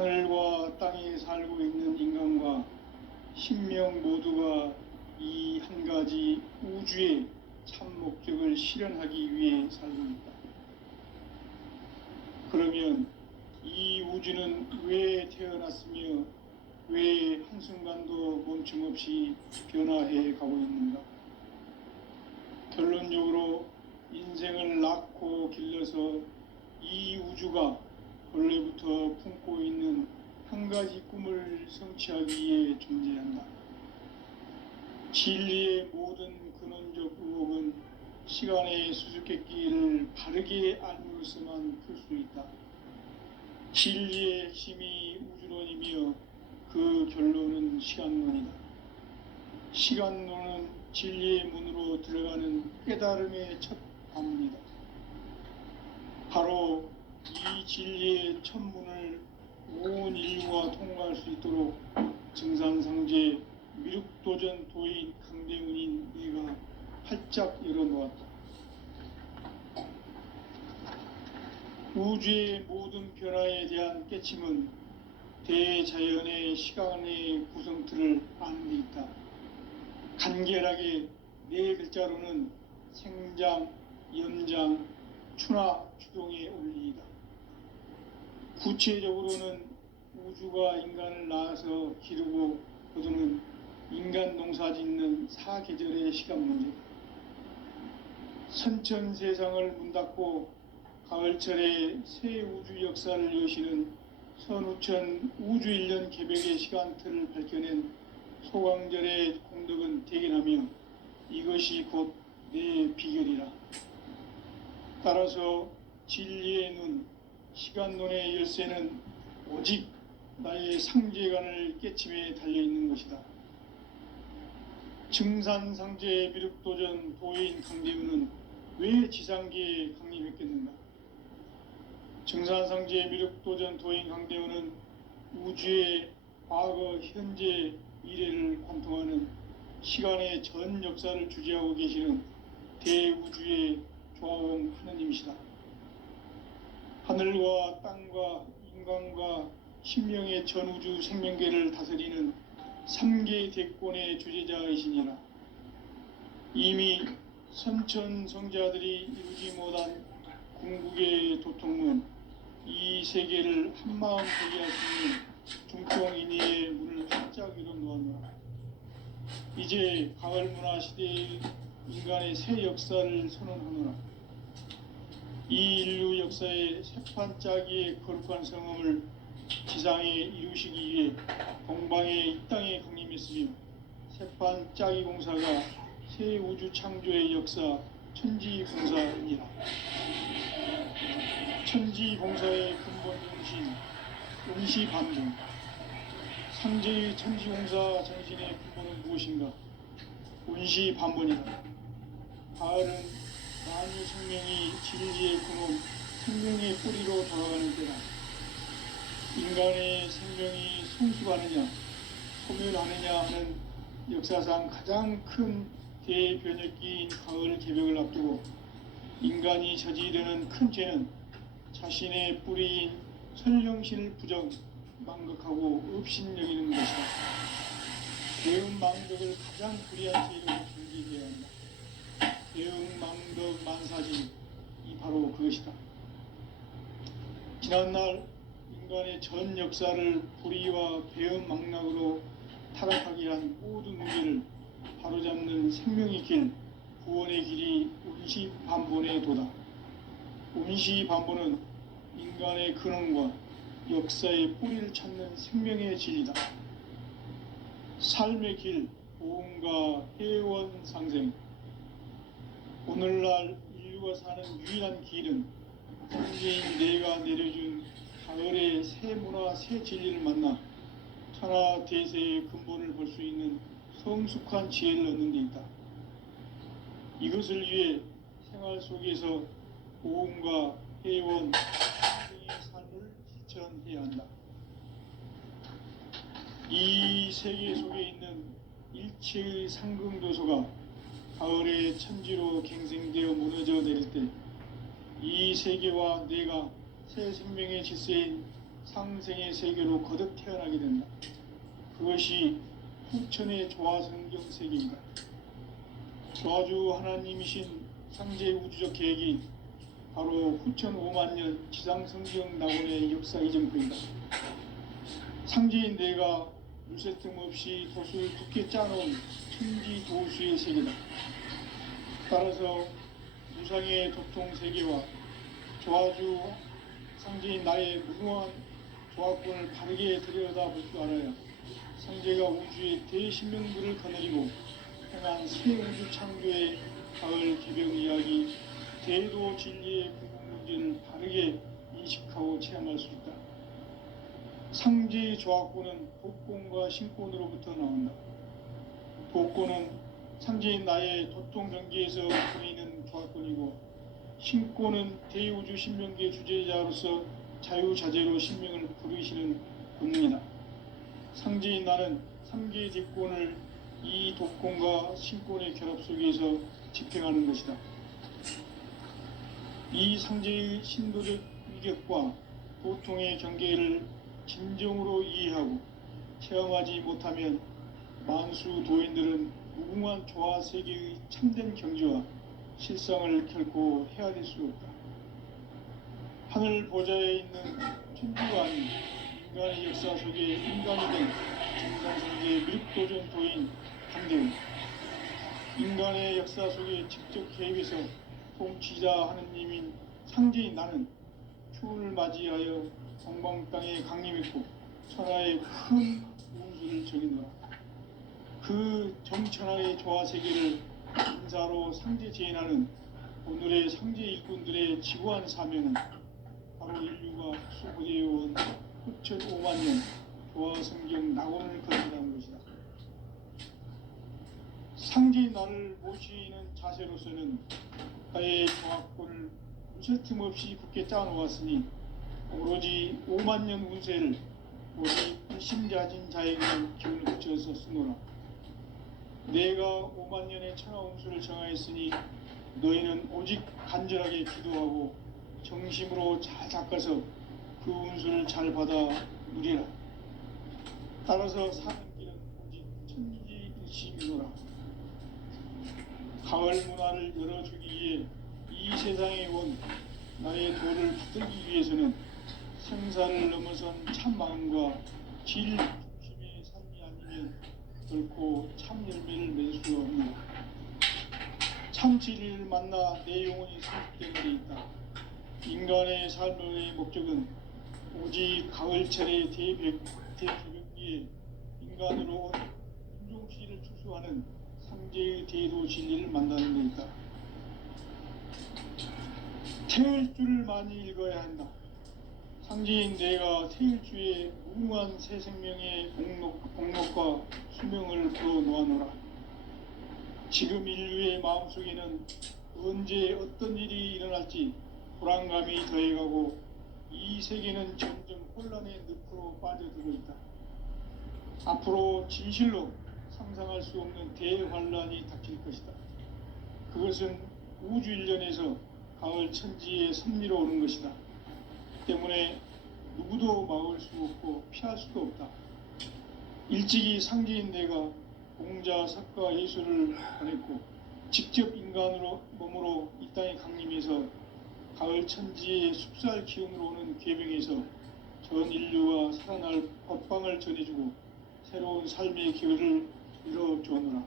하늘과 땅에 살고 있는 인간과 신명 모두가 이 한 가지 우주의 참 목적을 실현하기 위해 살고 있다. 그러면 이 우주는 왜 태어났으며 왜 한순간도 멈춤없이 변화해 가고 있는가? 결론적으로 인생을 낳고 길러서 이 우주가 원래부터 품고 있는 한 가지 꿈을 성취하기 위해 존재한다. 진리의 모든 근원적 의혹은 시간의 수수께끼를 바르게 알므로서만 풀 수 있다. 진리의 핵심이 우주론이며 그 결론은 시간론이다. 시간론은 진리의 문으로 들어가는 깨달음의 첫 관문이다. 바로 이 진리의 첫 문을 온 인류가 통과할 수 있도록 증산상제 미륵도전 도인 강대훈인 내가 활짝 열어놓았다. 우주의 모든 변화에 대한 깨침은 대자연의 시간의 구성틀을 아는 데 있다. 간결하게 네 글자로는 생장, 연장, 추나 추동의 원리이다. 구체적으로는 우주가 인간을 낳아서 기르고 거두는 인간 농사 짓는 사계절의 시간 문제다. 선천 세상을 문 닫고 가을철에 새 우주 역사를 여시는 선우천 우주일년 개벽의 시간틀을 밝혀낸 소강절의 공덕은 대견하며 이것이 곧 내 비결이라. 따라서 진리의 눈, 시간론의 열쇠는 오직 나의 상제관을 깨침에 달려있는 것이다. 증산상제 미륵도전 도인 강대훈은 왜 지상계에 강림했겠는가? 증산상제 미륵도전 도인 강대훈은 우주의 과거, 현재, 미래를 관통하는 시간의 전 역사를 주재하고 계시는 대우주의 조화원 하느님이시다. 하늘과 땅과 인간과 신명의 전우주 생명계를 다스리는 3계 대권의 주재자이시니라. 이미 선천성자들이 이루지 못한 궁극의 도통문, 이 세계를 한마음 되게 할 수 있는 중통인의의 문을 활짝 열어놓았노라. 이제 가을문화 시대의 인간의 새 역사를 선언하노라. 이 인류 역사의 새판짜기의 거룩한 성음을 지상에 이루시기 위해 동방의 이 땅에 강림했으며 새판짜기 공사가 새 우주 창조의 역사 천지공사이니라. 천지공사의 근본 정신 운시반분. 상제의 천지공사 정신의 근본은 무엇인가? 운시반분이다. 가을은 만유 생명이 진리의 근원, 생명의 뿌리로 돌아가는 때다. 인간의 생명이 성숙하느냐, 소멸하느냐 하는 역사상 가장 큰 대변혁기인 가을 개벽을 앞두고 인간이 저지르는 큰 죄는 자신의 뿌리인 선령신을 부정, 망극하고 업신여기는 것이다. 대응망덕을 가장 불의한 죄로 경계해야 한다. 대응망덕 만사지, 이 바로 그것이다. 지난날 인간의 전 역사를 불의와 배은망락으로 타락하게 한 모든 문제를 바로잡는 생명의 길, 구원의 길이 운시반본의 도다. 운시반본은 인간의 근원과 역사의 뿌리를 찾는 생명의 진리다. 삶의 길, 보험과 회원 상생. 오늘날 인류가 사는 유일한 길은 현재인 내가 내려준 가을의 새 문화, 새 진리를 만나 천하 대세의 근본을 볼 수 있는 성숙한 지혜를 얻는 데 있다. 이것을 위해 생활 속에서 보험과 회원, 상생의 삶을 실천해야 한다. 이 세계 속에 있는 일체의 상승도소가 가을의 천지로 갱생되어 무너져 내릴 때 이 세계와 내가 새 생명의 질서인 상생의 세계로 거듭 태어나게 된다. 그것이 후천의 조화성경 세계이다. 조화주 하나님이신 상제 우주적 계획이 바로 후천 5만 년 지상성경 낙원의 역사 이전부이다. 상제인 내가 물새틈 없이 돛을 굳게 짜놓은 천지 도수의 세계다. 따라서 무상의 도통 세계와 조화주 상제인 나의 무궁한 조화권을 바르게 들여다볼 줄 알아야 상제가 우주의 대신명들을 거느리고 행한 새 우주 창조의 가을 개벽 이야기, 대도 진리의 궁극문제를 바르게 인식하고 체험할 수 있다. 상제의 조화권은 복권과 신권으로부터 나온다. 복권은 상제인 나의 도통 경계에서 보이는 조화권이고, 신권은 대우주 신명계 주제자로서 자유자재로 신명을 부르시는 본능이다. 상제인 나는 상계의 대권을 이 도권과 신권의 결합 속에서 집행하는 것이다. 이 상제의 신도적 위격과 도통의 경계를 진정으로 이해하고 체험하지 못하면 만수 도인들은 무궁한 조화 세계의 참된 경지와 실상을 결코 헤아릴 수 없다. 하늘 보좌에 있는 천주가 아닌 인간의 역사 속에 인간이 된 정상세계의 미륵도전 도인 한대훈, 인간의 역사 속에 직접 개입해서 통치자 하느님인 상제인 나는 추운을 맞이하여 동방 땅에 강림했고 천하의 큰 운수를 정해놓아 그 정천하의 조화 세계를 인사로 상제 제인하는 오늘의 상제 일꾼들의 지구한 사명은 바로 인류가 수고되어온 후천 5만 년 조화 성경 낙원을 건너는 것이다. 상제인 나를 모시는 자세로서는 나의 조화권을 무쇠틈 없이 굳게 짜놓았으니 오로지 5만 년 운세를 오직 일심자진 자에게만 기운을 붙여서 쓰노라. 내가 5만 년의 천하 운수를 정하였으니 너희는 오직 간절하게 기도하고 정심으로 잘 닦아서 그 운수를 잘 받아 누리라. 따라서 사는 길은 오직 천지일심이노라. 가을 문화를 열어주기 위해 이 세상에 온 나의 도를 붙들기 위해서는 생사를 넘어선 참 마음과 질 중심의 삶이 아니면 결코 참 열매를 맺을 수 없노라. 참 진리를 만나 내 영혼이 성숙된 데 있다. 인간의 삶의 목적은 오직 가을철의 대개벽기에 인간으로 온 인종시를 추수하는 상제의 대도 진리를 만나는 데 있다. 태을 줄을 많이 읽어야 한다. 상제인 내가 태일주의 무궁한 새 생명의 복록과 수명을 불어놓아노라. 지금 인류의 마음속에는 언제 어떤 일이 일어날지 불안감이 더해가고 이 세계는 점점 혼란의 늪으로 빠져들고 있다. 앞으로 진실로 상상할 수 없는 대환란이 닥칠 것이다. 그것은 우주 일련에서 가을 천지의 섭리로 오는 것이다. 때문에 누구도 막을 수 없고 피할 수도 없다. 일찍이 상제인 내가 공자, 석가, 예수를 보냈고 직접 인간으로 몸으로 이 땅에 강림해서 가을 천지의 숲살 기운으로 오는 계명에서 전 인류와 살아날 법방을 전해주고 새로운 삶의 기회를 이뤄주었노라.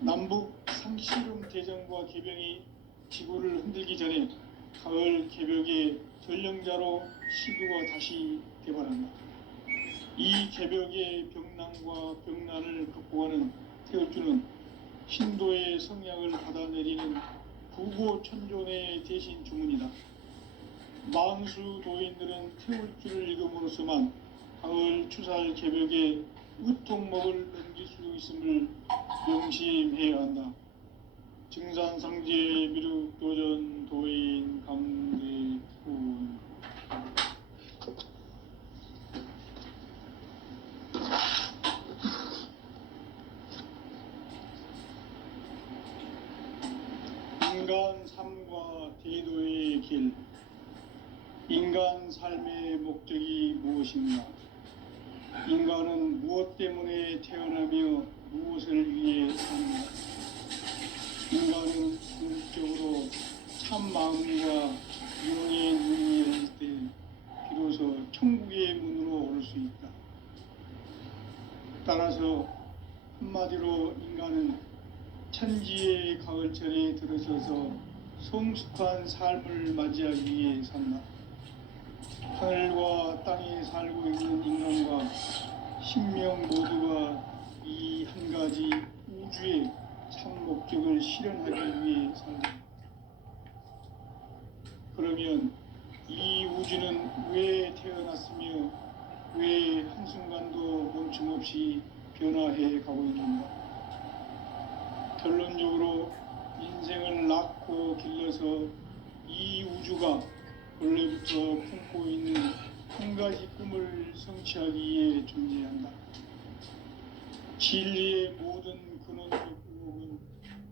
남북 상시름 대전과 계병이 지구를 흔들기 전에 가을 개벽의 전령자로 시도가 다시 개발한다. 이 개벽의 병난과 병난을 극복하는 태울주는 신도의 성약을 받아내리는 부고천존의 대신 주문이다. 만수 도인들은 태울주를 읽음으로써만 가을 추살 개벽의 으통목을 넘길 수 있음을 명심해야 한다. 증산상제 미륵도전 도인 감대군. 인간 삶과 대도의 길. 인간 인간 삶의 목적이 무엇인가? 인간은 무엇 때문에 태어나며 무엇을 위해 사는가? 인간은 궁극적으로 참 마음과 영의 눈이 열릴 때 비로소 천국의 문으로 올 수 있다. 따라서 한마디로 인간은 천지의 가을철에 들어서서 성숙한 삶을 맞이하기 위해 산다. 하늘과 땅에 살고 있는 인간과 신명 모두가 이 한 가지 우주의 참 목적을 실현하기 위해 산다. 그러면 이 우주는 왜 태어났으며 왜 한순간도 멈춤없이 변화해 가고 있는가? 결론적으로 인생을 낳고 길러서 이 우주가 원래부터 품고 있는 한 가지 꿈을 성취하기 위해 존재한다. 진리의 모든 근원적 의혹은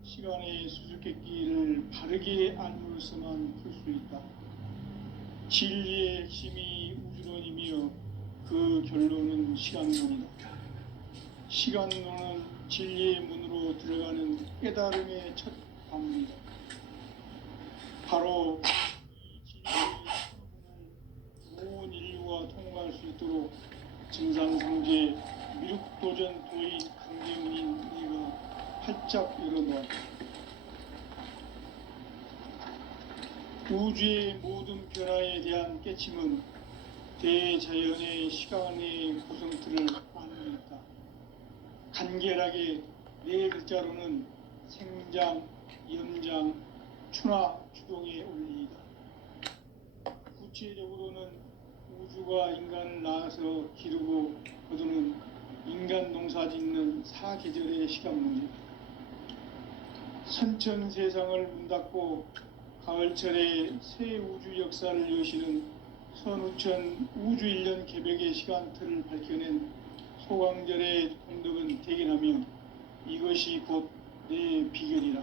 시간의 수수께끼를 바르게 알므로서만 풀 수 있다. 진리의 핵심이 우주론이며 그 결론은 시간론이다. 시간론은 진리의 문으로 들어가는 깨달음의 첫 방문이다. 바로 이 진리의 문을 온 인류가 통과할 수 있도록 증산상제 미륵도전 도인 강대문인 네가 활짝 열어놓았다. 우주의 모든 변화에 대한 깨침은 대자연의 시간의 구성틀을 안고 있다. 간결하게 네 글자로는 생장, 연장, 추나 추동의 원리이다. 구체적으로는 우주가 인간을 낳아서 기르고 거두는 인간 농사 짓는 사계절의 시간 문제다. 선천 세상을 문 닫고 가을철에 새 우주 역사를 여시는 선우천 우주 1년 개벽의 시간틀을 밝혀낸 소강절의 공덕은 대견하며 이것이 곧 내 비결이라.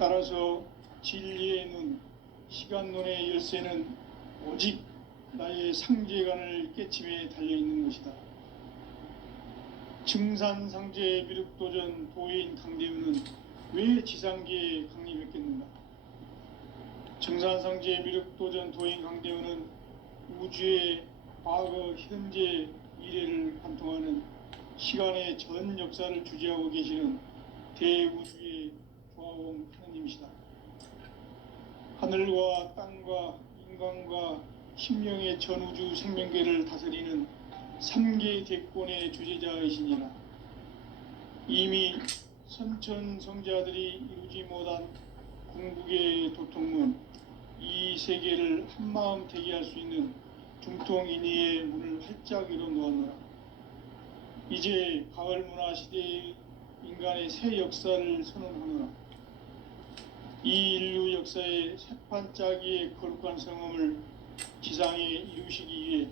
따라서 진리의 눈, 시간론의 열쇠는 오직 나의 상제관을 깨침에 달려있는 것이다. 증산상제 미륵도전 도인 강대우는 왜 지상계에 강림했겠는가? 증산상제 미륵도전 도인 강대우는 우주의 과거, 현재, 미래를 관통하는 시간의 전 역사를 주재하고 계시는 대우주의 조화원 하느님이시다. 하늘과 땅과 인간과 심령의 전우주 생명계를 다스리는 3계 대권의 주재자이시니라. 이미 선천성자들이 이루지 못한 궁극의 도통문, 이 세계를 한마음 되게 할 수 있는 중통인의의 문을 활짝 열어놓았노라. 이제 가을 문화 시대의 인간의 새 역사를 선언하노라. 이 인류 역사의 새판짜기의 거룩한 성험을 지상에 이루시기 위해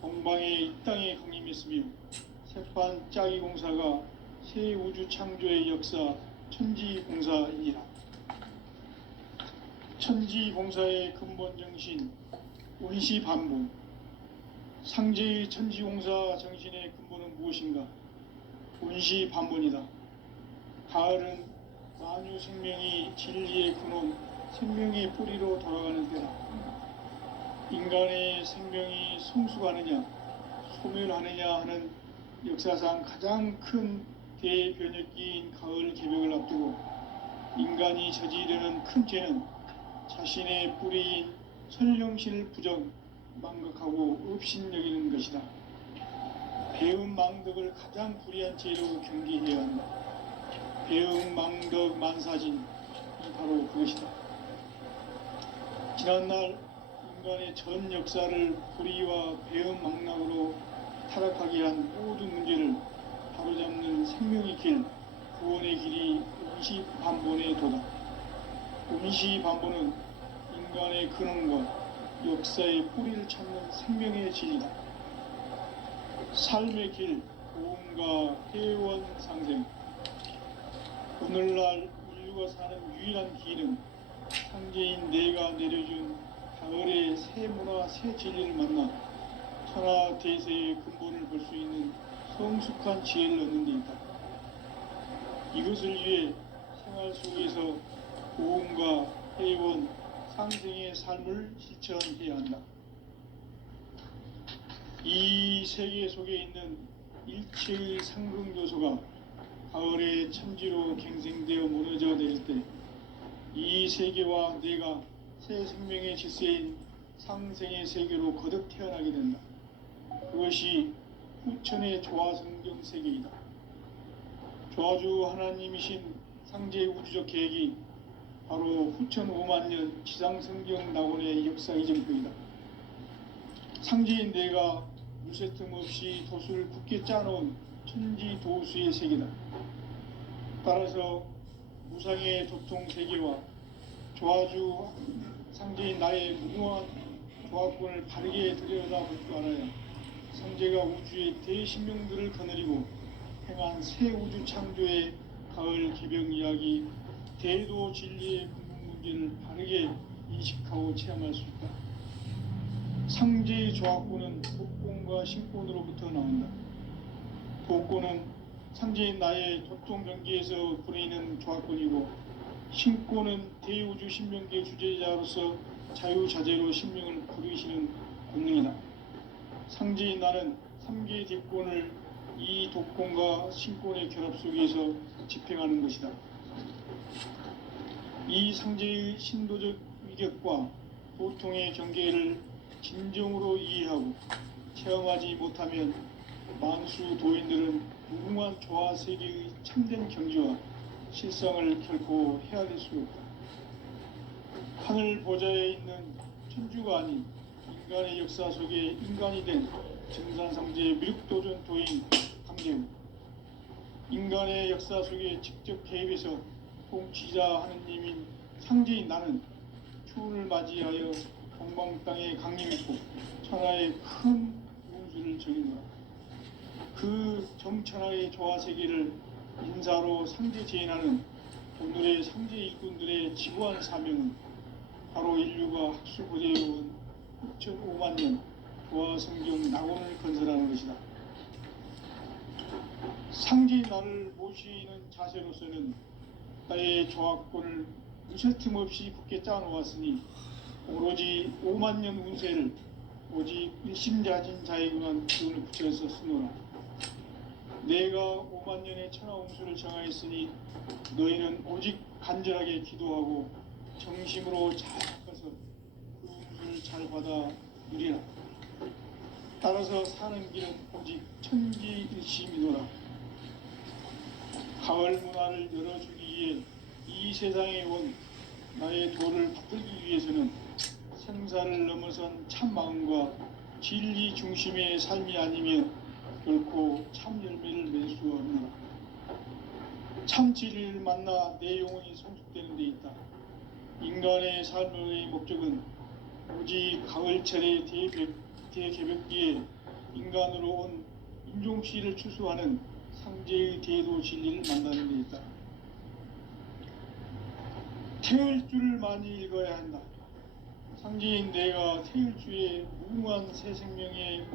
동방의 이 땅에 강림했으며 새판짜기 공사가 새 우주 창조의 역사 천지공사이니라. 천지공사의 근본 정신 운시반본, 상제의 천지공사 정신의 근본은 무엇인가? 운시반본이다. 가을은 만유 생명이 진리의 근원, 생명의 뿌리로 돌아가는 때다. 인간의 생명이 성숙하느냐, 소멸하느냐 하는 역사상 가장 큰 대변혁기인 가을 개벽을 앞두고 인간이 저지르는 큰 죄는 자신의 뿌리인 선령신을 부정, 망각하고 업신여기는 것이다. 배움 망덕을 가장 불의한 죄로 경계해야 한다. 배움 망덕 만사진이 바로 그것이다. 지난날 인간의 전 역사를 불의와 배움 망락으로 타락하게 한 모든 문제를 바로잡는 생명의 길, 구원의 길이 운시반본의 도다. 운시반본은 인간의 근원과 역사의 뿌리를 찾는 생명의 진리다. 삶의 길, 고음과 회원 상생. 오늘날 인류가 사는 유일한 길은 상제인 내가 내려준 가을의 새 문화 새 진리를 만나 천하 대세의 근본을 볼 수 있는 성숙한 지혜를 얻는 데 있다. 이것을 위해 생활 속에서 고음과 회원, 상생의 삶을 실천해야 한다. 이 세계 속에 있는 일체의 상승 요소가 가을의 천지로 갱생되어 무너져 내릴 때 이 세계와 내가 새 생명의 질서인 상생의 세계로 거듭 태어나게 된다. 그것이 후천의 조화성경 세계이다. 조화주 하나님이신 상제의 우주적 계획이 바로 후천 5만 년 지상성경 낙원의 역사 이정표이다. 상제인 내가 무쇠틈 없이 도수를 굳게 짜놓은 천지 도수의 세계다. 따라서 무상의 도통 세계와 조화주 상제인 나의 무궁한 조화권을 바르게 들여다볼 줄 알아야 상제가 우주의 대신명들을 거느리고 행한 새 우주 창조의 가을 개병 이야기 대도 진리의 근본 문제를 바르게 인식하고 체험할 수 있다. 상제의 조화권은 복권과 신권으로부터 나온다. 복권은 상제인 나의 도통 경계에서 부리는 조화권이고, 신권은 대우주 신명계 주제자로서 자유자재로 신명을 부르시는 권능이다. 상제인 나는 3개의 뒷권을 이 독권과 신권의 결합 속에서 집행하는 것이다. 이 상제의 신도적 위격과 도통의 경계를 진정으로 이해하고 체험하지 못하면 만수 도인들은 무궁한 조화 세계의 참된 경지와 실상을 결코 헤아릴 수 없다. 하늘 보좌에 있는 천주가 아닌 인간의 역사 속에 인간이 된 증산상제의 미륵도전 도인 강재우, 인간의 역사 속에 직접 개입해서 통치자 하느님인 상제인 나는 추운을 맞이하여 동방 땅에 강림했고 천하의 큰 운수를 정인노라. 그 정천하의 조화세계를 인사로 상제 제인하는 오늘의 상제 일꾼들의 지구한 사명은 바로 인류가 학수고대해온 9,5만 년 조화성경 낙원을 건설하는 것이다. 상제인 나를 모시는 자세로서는 나의 조화권을 무쇠틈 없이 굳게 짜놓았으니 오로지 5만 년 운세를 오직 일심자진 자에게만 기운을 붙여서 쓰노라. 내가 5만 년의 천하 운수를 정하였으니 너희는 오직 간절하게 기도하고 정심으로 잘 닦아서 그 운수를 잘 받아 누리라. 따라서 사는 길은 오직 천지일심이노라. 가을 문화를 열어주기 위해 이 세상에 온 나의 도를 붙들기 위해서는 생사를 넘어선 참 마음과 진리 중심의 삶이 아니면 결코 참 열매를 맺을 수 없노라. 참 진리를 만나 내 영혼이 성숙되는 데 있다. 인간의 삶의 목적은 오직 가을철의 대개벽기에 인간으로 온 인종씨를 추수하는 상제의 대도 진리를 만나는 데 있다. 태을주를 많이 읽어야 한다. 상제인 내가 태을주의 무궁한 새 생명의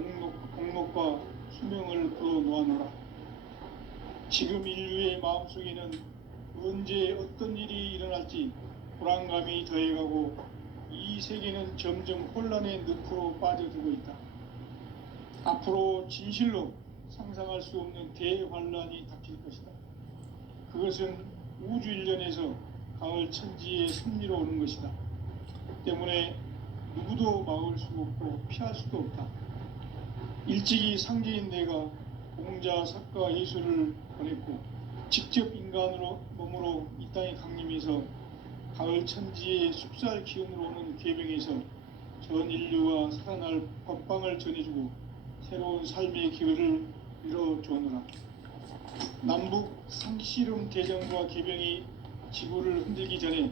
목록과 수명을 풀어놓아노라. 지금 인류의 마음속에는 언제 어떤 일이 일어날지 불안감이 더해가고 이 세계는 점점 혼란의 늪으로 빠져들고 있다. 앞으로 진실로 상상할 수 없는 대환란이 닥칠 것이다. 그것은 우주 일련에서 가을 천지의 섭리로 오는 것이다. 때문에 누구도 막을 수 없고 피할 수도 없다. 일찍이 상제인 내가 공자, 석가, 예수를 보냈고 직접 인간으로 몸으로 이 땅에 강림해서 가을 천지의 숲살 기운으로 오는 계병에서 전 인류와 살아날 법방을 전해주고 새로운 삶의 기회를 이뤄주오노라. 남북 상씨름 대전과 계병이 지구를 흔들기 전에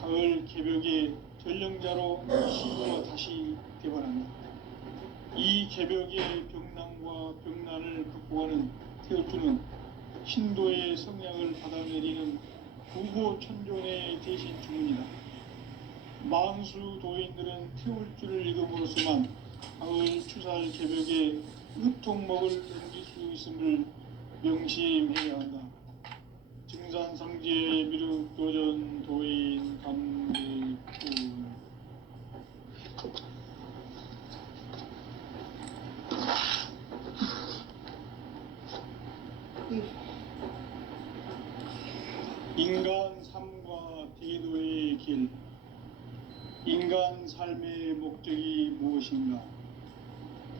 가을 개벽의 전령자로 시구가 다시 개발한다. 이 개벽의 병난과 병난을 극복하는 태을주는 신도의 성량을 받아내리는 구호 천존의 대신 주문이다. 만수 도인들은 태울 줄을 익음으로써만 가을 추살 개벽에 으통목을 넘길 수 있음을 명심해야 한다. 증산상제 미륵도전 도인 감대군. 인간 삶과 대도의 길. 인간 삶의 목적이 무엇인가?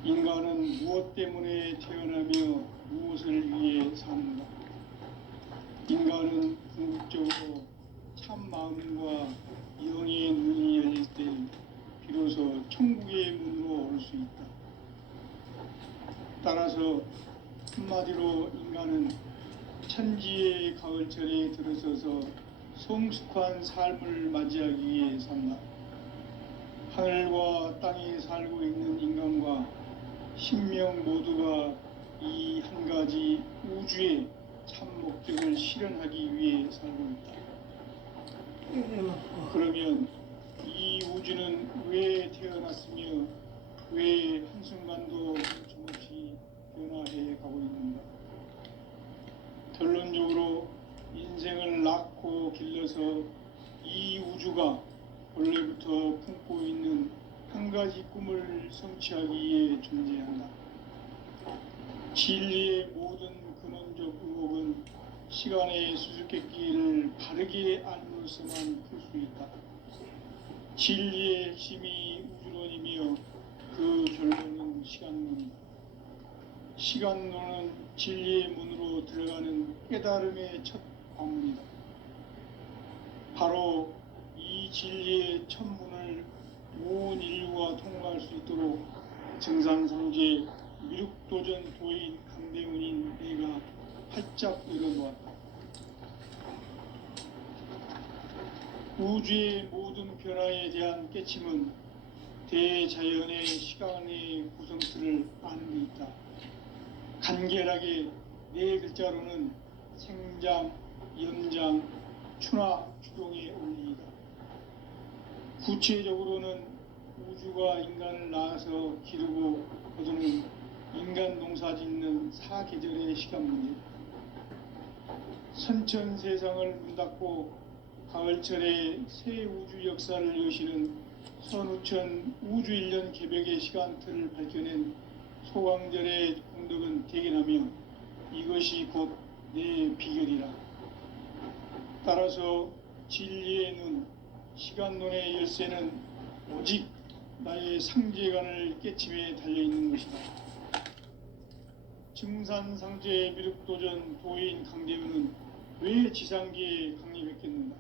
인간은 무엇 때문에 태어나며 무엇을 위해 사는가? 인간은 궁극적으로 참 마음과 영의 눈이 열릴 때 비로소 천국의 문으로 올 수 있다. 따라서 한마디로 인간은 천지의 가을철에 들어서서 성숙한 삶을 맞이하기 위해 산다. 하늘과 땅에 살고 있는 인간과 신명 모두가 이 한 가지 우주의 참 목적을 실현하기 위해 살고 있다. 그러면 이 우주는 왜 태어났으며 왜 한순간도 멈춤없이 변화해 가고 있는가? 결론적으로 인생을 낳고 길러서 이 우주가 원래부터 품고 있는 한 가지 꿈을 성취하기 위해 존재한다. 진리의 모든 근원적 의혹은 시간의 수수께끼를 바르게 알므로서만 풀 수 있다. 진리의 핵심이 우주론이며 그 결론은 시간론이다. 시간론은 진리의 문으로 들어가는 깨달음의 첫 방문이다. 바로 이 진리의 첫 문을 온 인류가 통과할 수 있도록 증산상제 미륵도전 도인 강대훈인 내가 활짝 열어놓았다. 우주의 모든 변화에 대한 깨침은 대자연의 시간의 구성틀을 아는 데 있다. 간결하게 네 글자로는 생장, 연장, 추나 추동의 원리이다. 구체적으로는 우주가 인간을 낳아서 기르고 거두는 인간 농사 짓는 사계절의 시간 문제. 선천 세상을 문 닫고 가을철에 새 우주 역사를 여시는 선우천 우주 1년 개벽의 시간틀을 밝혀낸 소강절의 공덕은 대견하며 이것이 곧 내 비결이라. 따라서 진리의 눈, 시간론의 열쇠는 오직 나의 상제관을 깨침에 달려있는 것이다. 증산상제 미륵도전 도인 강대훈은 왜 지상기에 강림했겠는가?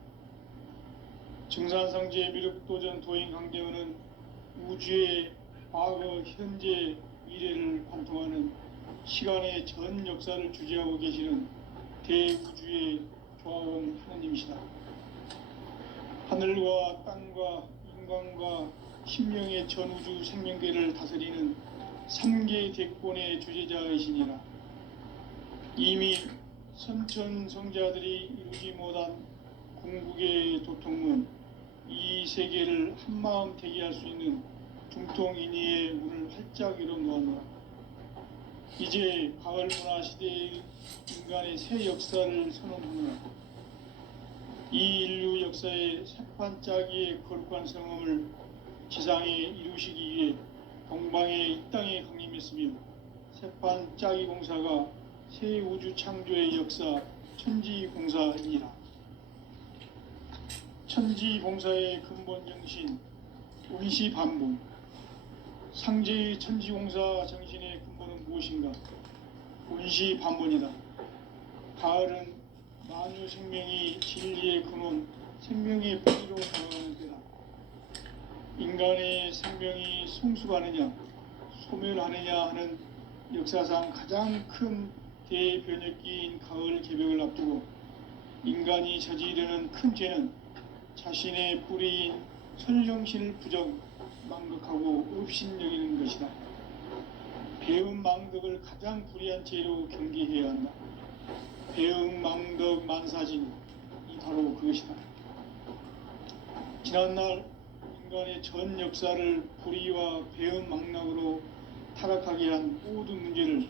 증산상제 미륵도전 도인 강대훈은 우주의 과거, 현재, 미래를 관통하는 시간의 전 역사를 주재하고 계시는 대우주의 조화원 하느님이시다. 하늘과 땅과 인간과 신명의 전우주 생명계를 다스리는 3개 대권의 주재자이시니라. 이미 선천성자들이 이루지 못한 궁극의 도통문, 이 세계를 한마음 대기할 수 있는 중통인의의 문을 활짝 열어놓았노라. 이제 가을 문화 시대의 인간의 새 역사를 선언하노라. 이 인류 역사의 새판짜기의 거룩한 성험을 지상에 이루시기 위해 동방의 이 땅에 강림했으며 새판짜기 공사가 새 우주 창조의 역사 천지공사이니라. 천지공사의 근본 정신 운시반복. 상제의 천지공사 정신의 근본은 무엇인가? 운시반복이다. 가을은 만유 생명이 진리의 근원, 생명의 뿌리로 다가가는 때다. 인간의 생명이 성숙하느냐, 소멸하느냐 하는 역사상 가장 큰 대변혁기인 가을 개벽을 앞두고 인간이 저지르는 큰 죄는 자신의 뿌리인 설정신을 부정, 망극하고 업신여기는 것이다. 배움 망덕을 가장 불의한 죄로 경계해야 한다. 배움 망덕 만사진, 이 바로 그것이다. 지난날 인간의 전 역사를 불의와 배은망락으로 타락하게 한 모든 문제를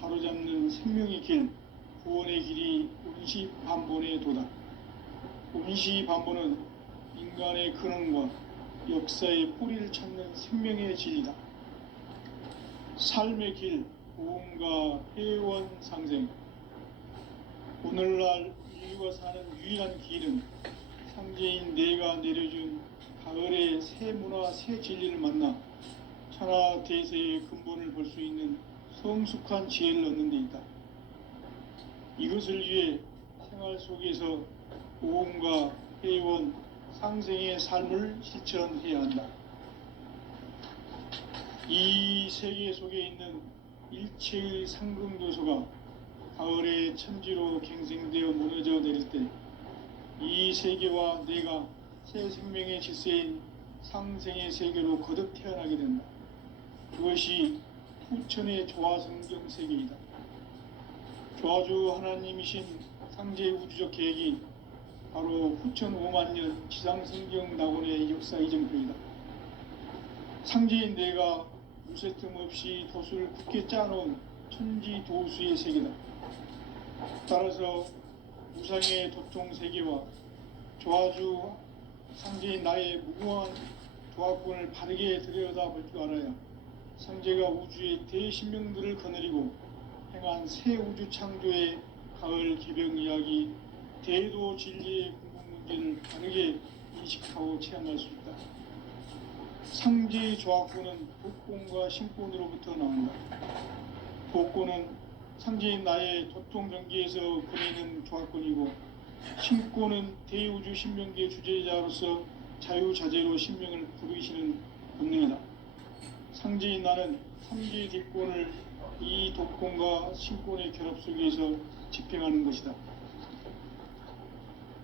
바로잡는 생명의 길, 구원의 길이 운시반본에 도다. 운시반본은 인간의 근원과 역사의 뿌리를 찾는 생명의 진리다. 삶의 길, 보험과 회원 상생. 오늘날 인류가 사는 유일한 길은 상제인 내가 내려준 가을의 새 문화, 새 진리를 만나 천하 대세의 근본을 볼 수 있는 성숙한 지혜를 얻는 데 있다. 이것을 위해 생활 속에서 보험과 회원, 상생의 삶을 실천해야 한다. 이 세계 속에 있는 일체의 상급 요소가 가을의 천지로 갱생되어 무너져 내릴 때 이 세계와 내가 새 생명의 질서인 상생의 세계로 거듭 태어나게 된다. 그것이 후천의 조화성경 세계이다. 조화주 하나님이신 상제 우주적 계획이 바로 후천 5만 년 지상성경 낙원의 역사 이정표이다. 상제인 내가 무쇠 틈 없이 도수를 굳게 짜놓은 천지 도수의 세계다. 따라서 우상의 도통 세계와 조화주 상제인 나의 무궁한 조화권을 바르게 들여다볼 줄 알아야 상제가 우주의 대신명들을 거느리고 행한 새 우주 창조의 가을 개병 이야기, 대도 진리의 궁극 문제를 바르게 인식하고 체험할 수 있다. 상제의 조화권은 복권과 신권으로부터 나온다. 복권은 상제인 나의 도통경계에서 그리는 조화권이고, 신권은 대우주 신명기의 주제자로서 자유자재로 신명을 부르시는 본능이다. 상제인 나는 삼계의 뒷권을 이 독권과 신권의 결합 속에서 집행하는 것이다.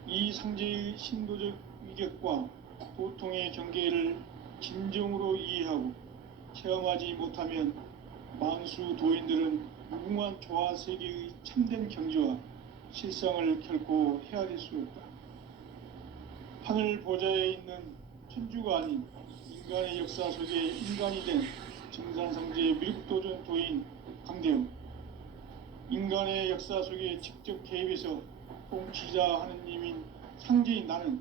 이 상제의 신도적 위격과 도통의 경계를 진정으로 이해하고 체험하지 못하면 만수 도인들은 무궁한 조화 세계의 참된 경지와 실상을 결코 헤아릴 수 없다. 하늘 보좌에 있는 천주가 아닌 인간의 역사 속에 인간이 된 정산상제의 미륵도전 도인 강대웅, 인간의 역사 속에 직접 개입해서 통치자 하느님인 상제인 나는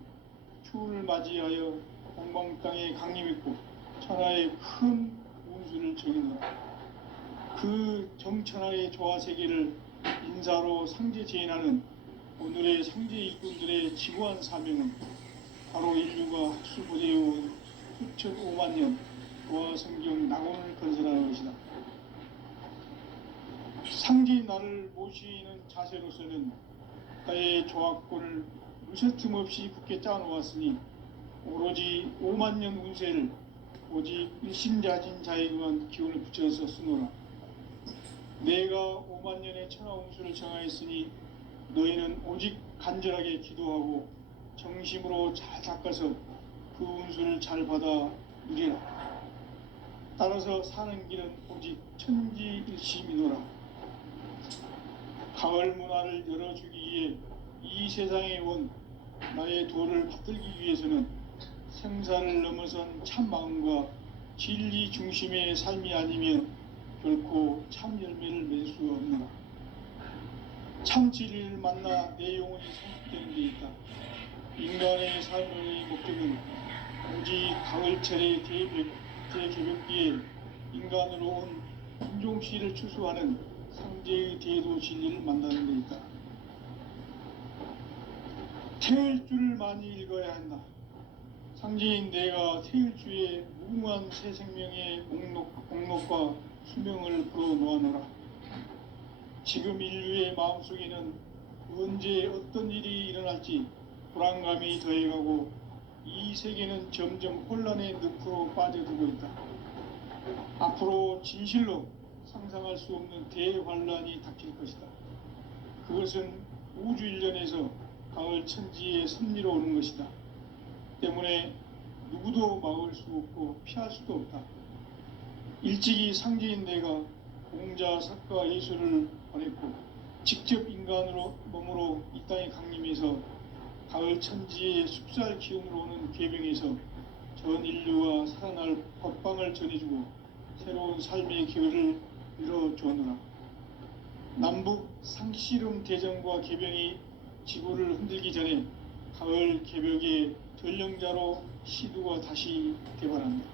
추운을 맞이하여 동방 땅에 강림했고 천하의 큰 운수를 정해놓았다. 그 정천하의 조화 세계를 인사로 상제 재현하는 오늘의 상제 일꾼들의 지구한 사명은 바로 인류가 학수고대해온 수천 5만 년 조화 성경 낙원을 건설하는 것이다. 상제인 나를 모시는 자세로서는 나의 조화권을 무쇠틈 없이 굳게 짜놓았으니 오로지 5만 년 운세를 오직 일심자진 자에게만 기운을 붙여서 쓰노라. 내가 5만 년의 천하 운수를 정하였으니 너희는 오직 간절하게 기도하고 정심으로 잘 닦아서 그 운수를 잘 받아 누리라. 따라서 사는 길은 오직 천지일심이노라. 가을 문화를 열어주기 위해 이 세상에 온 나의 도를 받들기 위해서는 생사를 넘어선 참 마음과 진리 중심의 삶이 아니면 결코 참 열매를 맺을 수 없노라. 참 진리를 만나 내 영혼이 성숙되는 데 있다. 인간의 삶의 목적은 오직 가을철의 대개벽기에 인간으로 온 인종시를 추수하는 상제의 대도 진리를 만나는 데 있다. 태일주를 많이 읽어야 한다. 상제인 내가 태일주의 무궁한 새 생명의 목록과 수명을 풀어놓아노라. 지금 인류의 마음속에는 언제 어떤 일이 일어날지 불안감이 더해가고 이 세계는 점점 혼란의 늪으로 빠져들고 있다. 앞으로 진실로 상상할 수 없는 대환란이 닥칠 것이다. 그것은 우주 일련에서 가을 천지의 섭리로 오는 것이다. 때문에 누구도 막을 수 없고 피할 수도 없다. 일찍이 상제인 내가 공자, 사과, 예수를 보냈고 직접 인간으로 몸으로 이 땅에 강림해서 가을 천지의 숲살 기운으로 오는 계병에서 전 인류가 살아날 법방을 전해주고 새로운 삶의 기회를 열어주었노라. 남북 상씨름 대전과 개병이 지구를 흔들기 전에 가을 개벽의 전령자로 시두가 다시 개발한다.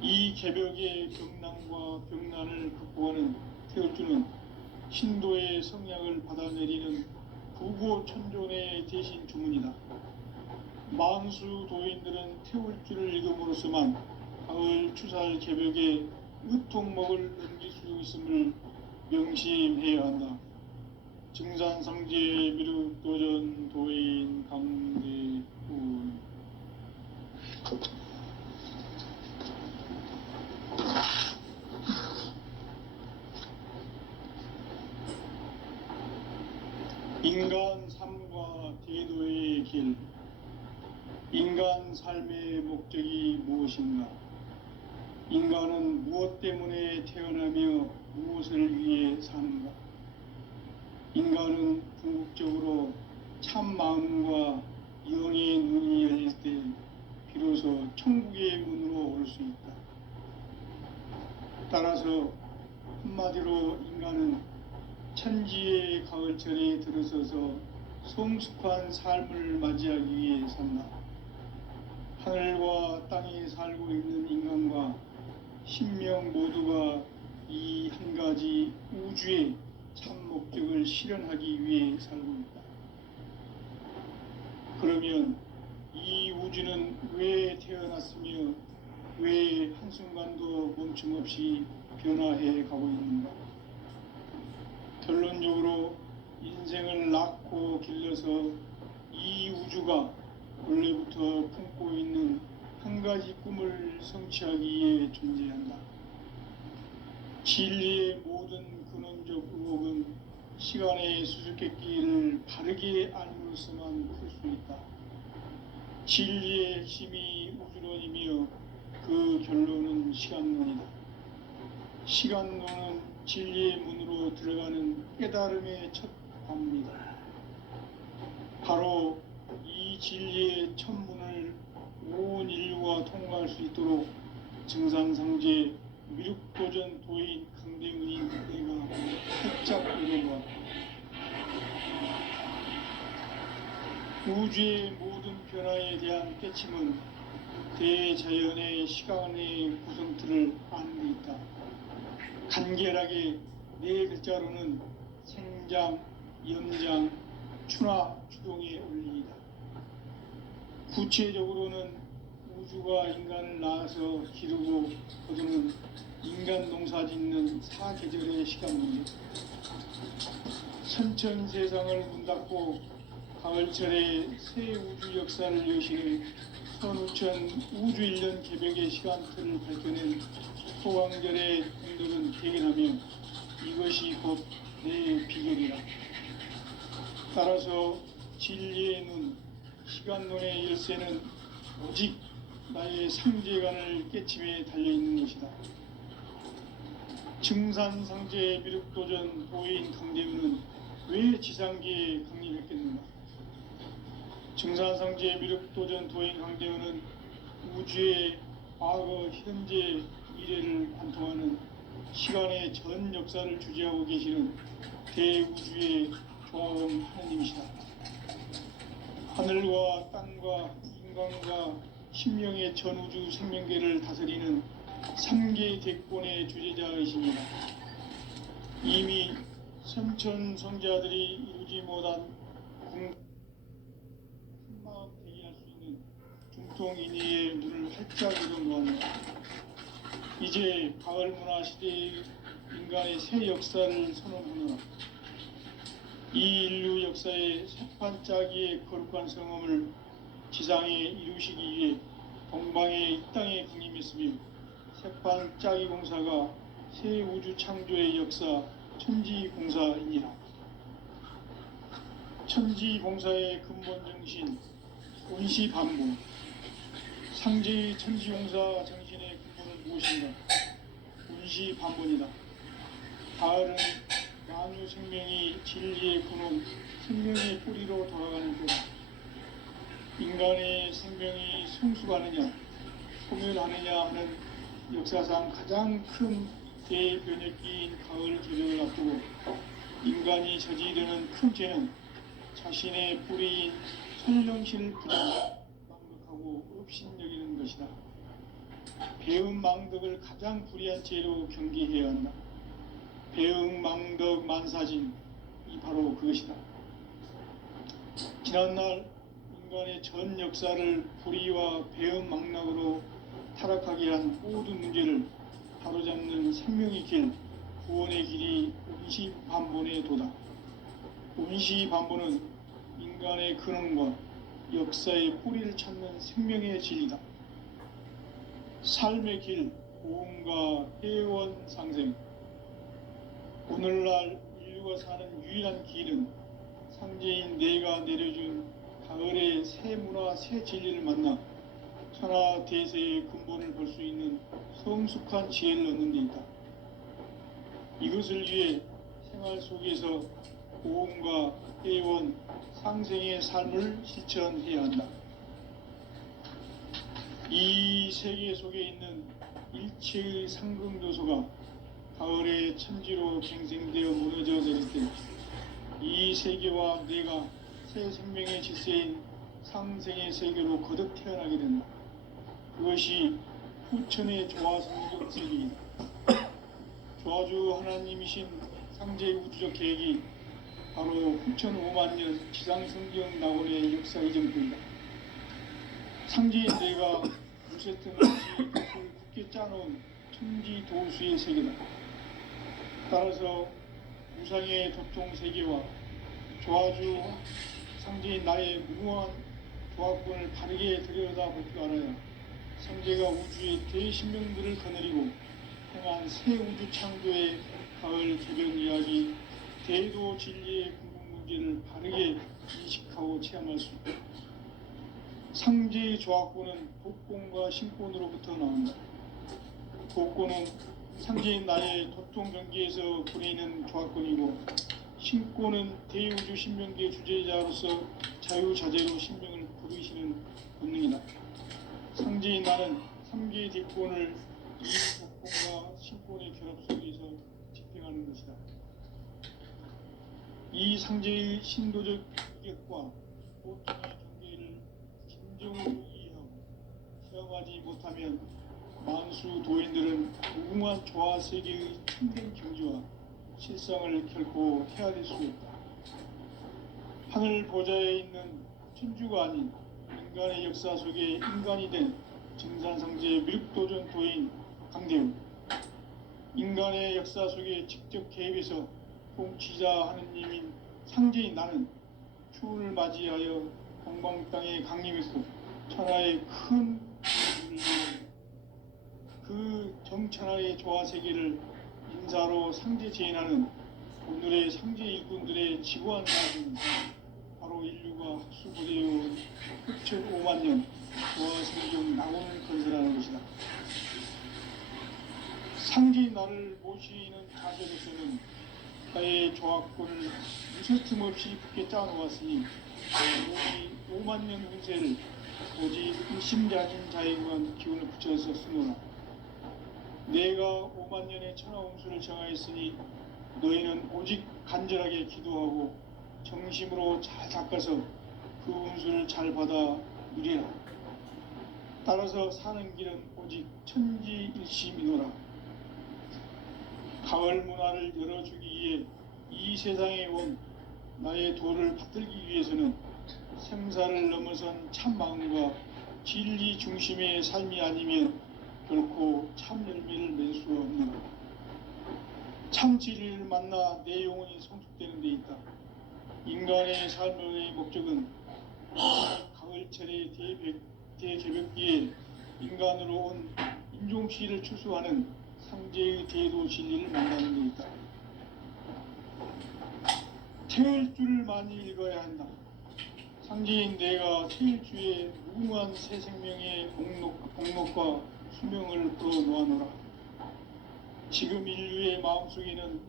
이 개벽의 병난과 병난을 극복하는 태울주는 신도의 성약을 받아내리는 부고천존의 대신 주문이다. 만수 도인들은 태울주를 읽음으로써만 가을 추살 개벽의 의통목을 넘길 수 있음을 명심해야 한다. 증산상제 미륵도전 도인 강대훈. 인간 삶과 대도의 길. 인간 삶의 목적이 무엇인가? 인간은 무엇 때문에 태어나며 무엇을 위해 사는가? 인간은 궁극적으로 참 마음과 영의 눈이 열릴 때 비로소 천국의 문으로 올 수 있다. 따라서 한마디로 인간은 천지의 가을철에 들어서서 성숙한 삶을 맞이하기 위해 산다. 하늘과 땅에 살고 있는 인간과 신명 모두가 이 한 가지 우주의 참 목적을 실현하기 위해 살고 있다. 그러면 이 우주는 왜 태어났으며 왜 한순간도 멈춤없이 변화해 가고 있는가? 결론적으로 인생을 낳고 길러서 이 우주가 원래부터 품고 있는 한 가지 꿈을 성취하기 위해 존재한다. 진리의 모든 근원적 의혹은 시간의 수수께끼를 바르게 알므로서만 풀 수 있다. 진리의 핵심이 우주론이며 그 결론은 시간론이다. 시간론은 진리의 문으로 들어가는 깨달음의 첫 관문이다. 바로 이 진리의 첫 문을 온 인류가 통과할 수 있도록 증산상제 미륵도전 도인 강대훈이 내가 살짝 읽어보았다. 우주의 모든 변화에 대한 깨침은 대자연의 시간의 구성틀을 아는 데 있다. 간결하게 네 글자로는 생장, 연장, 추나 추동의 원리이다. 구체적으로는 우주가 인간을 낳아서 기르고 거두는 인간 농사 짓는 사계절의 시간 문제. 선천 세상을 문 닫고 가을철에 새 우주 역사를 여시는 선우천 우주 1년 개벽의 시간틀을 밝혀낸 소강절의 공덕은 대견하며 이것이 곧 내 비결이라. 따라서 진리의 눈, 시간론의 열쇠는 오직 나의 상제관을 깨침에 달려있는 것이다. 증산상제 미륵도전 도인 강대훈은 왜 지상계에 강림했겠는가? 증산상제 미륵도전 도인 강대훈은 우주의 과거, 현재, 미래를 관통하는 시간의 전 역사를 주재하고 계시는 대우주의 조화음 하느님이시다. 하늘과 땅과 인간과 신명의 전우주 생명계를 다스리는 3계 대권의 주재자이십니다. 이미 선천성자들이 이루지 못한 한마음 대기할 수 있는 중통인의의 문을 활짝 열어놓았다. 이제 가을 문화 시대의 인간의 새 역사를 선언하노라. 이 인류 역사의 새판짜기의 거룩한 성험을 지상에 이루시기 위해 동방의 이 땅에 강림했으며 새판짜기 공사가 새 우주 창조의 역사 천지공사이니라. 천지공사의 근본 정신 원시반복. 상제의 천지공사 정신의 근본은 무엇인가? 원시반복이다. 가을은 만유 생명이 진리의 근원, 생명의 뿌리로 돌아가는 때다. 인간의 생명이 성숙하느냐, 소멸하느냐 하는 역사상 가장 큰 대변혁기인 가을 개벽을 앞두고 인간이 저지르는 큰 죄는 자신의 뿌리인 선령신을 부정망덕하고 업신여기는 것이다. 배은망덕을 가장 불의한 죄로 경계해야 한다. 배은망덕 만사진, 이 바로 그것이다. 지난날 인간의 전 역사를 불의와 배은망덕으로 타락하게 한 모든 문제를 바로잡는 생명의 길, 구원의 길이 운시반본의 도다. 운시반본은 인간의 근원과 역사의 뿌리를 찾는 생명의 진리다. 삶의 길, 고음과 회원 상생. 오늘날 인류가 사는 유일한 길은 상제인 내가 내려준 가을의 새 문화, 새 진리를 만나 천하 대세의 근본을 볼 수 있는 성숙한 지혜를 얻는 데 있다. 이것을 위해 생활 속에서 고음과 회원, 상생의 삶을 실천해야 한다. 이 세계 속에 있는 일체의 상승조소가 가을의 천지로 갱생되어 무너져 내릴 때 이 세계와 내가 새 생명의 질서인 상생의 세계로 거듭 태어나게 된다. 그것이 후천의 조화성경 세계이다. 조화주 하나님이신 상제의 우주적 계획이 바로 후천 5만년 지상성경 낙원의 역사 이정표이다. 상제의 내가 무쇠등 없이 그 굳게 짜놓은 천지 도수의 세계다. 따라서 무상의 도통 세계와 조화주 상제인 나의 무궁한 조합권을 바르게 들여다볼 줄 알아야 상제가 우주의 대신명들을 거느리고 행한 새 우주 창조의 가을 개변 이야기, 대도 진리의 궁극 문제를 바르게 인식하고 체험할 수 있다. 상제의 조합권은 복권과 신권으로부터 나온다. 복권은 상제인 나의 도통 경계에서 부리는 조합권이고, 신권은 대우주 신명계 주제자로서 자유자재로 신명을 부르시는 본능이다. 상제인 나는 3개의 뒷권을 이 복권과 신권의 결합 속에서 집행하는 것이다. 이 상제의 신도적 규격과 보통의 경계를 진정으로 이해하고 체험하지 못하면 만수 도인들은 무궁한 조화 세계의 참된 경지와 실상을 결코 헤아릴 수 없다. 하늘 보좌에 있는 천주가 아닌 인간의 역사 속에 인간이 된 증산상제 미륵도전 도인 강대우, 인간의 역사 속에 직접 개입해서 통치자 하느님인 상제인 나는 추운을 맞이하여 동방 땅에 강림해서 천하의 큰 그 정천하의 조화 세계를 인사로 상제 제인하는 오늘의 상제 일꾼들의 지구한 나라는 바로 인류가 학수부대해온 흑천 5만년 조화 성경 낙원을 건설하는 것이다. 상제인 나를 모시는 자세로서는 나의 조합권을 무쇠틈 없이 굳게 짜놓았으니 우리 5만년 운세를 오직 일심자진 자에게만 기운을 붙여서 쓰노라. 내가 5만년의 천하홍수를 정하였으니 너희는 오직 간절하게 기도하고 정심으로 잘 닦아서 그 운수를 잘 받아 누리라. 따라서 사는 길은 오직 천지일심이노라. 가을 문화를 열어주기 위해 이 세상에 온 나의 도를 받들기 위해서는 생사를 넘어선 참 마음과 진리 중심의 삶이 아니면 결코 참 열매를 맺을 수 없노라. 참 진리를 만나 내 영혼이 성숙되는 데 있다. 인간의 삶의 목적은 가을철의 대개벽기에 인간으로 온 인종시를 추수하는 상제의 대도 진리를 만나는 데 있다. 태일주를 많이 읽어야 한다. 상제인 내가 태일주의 무궁한 새 생명의 공록과 수명을 불어놓아노라. 지금 인류의 마음속에는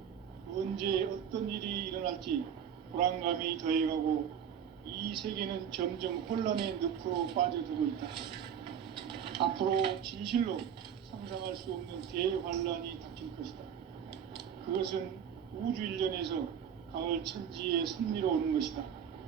언제 어떤 일이 일어날지 불안감이 더해가고 이 세계는 점점 혼란의 늪으로 빠져들고 있다. 앞으로 진실로 상상할 수 없는 대환란이 닥칠 것이다. 그것은 우주 일련에서 가을 천지의 섭리로 오는 것이다.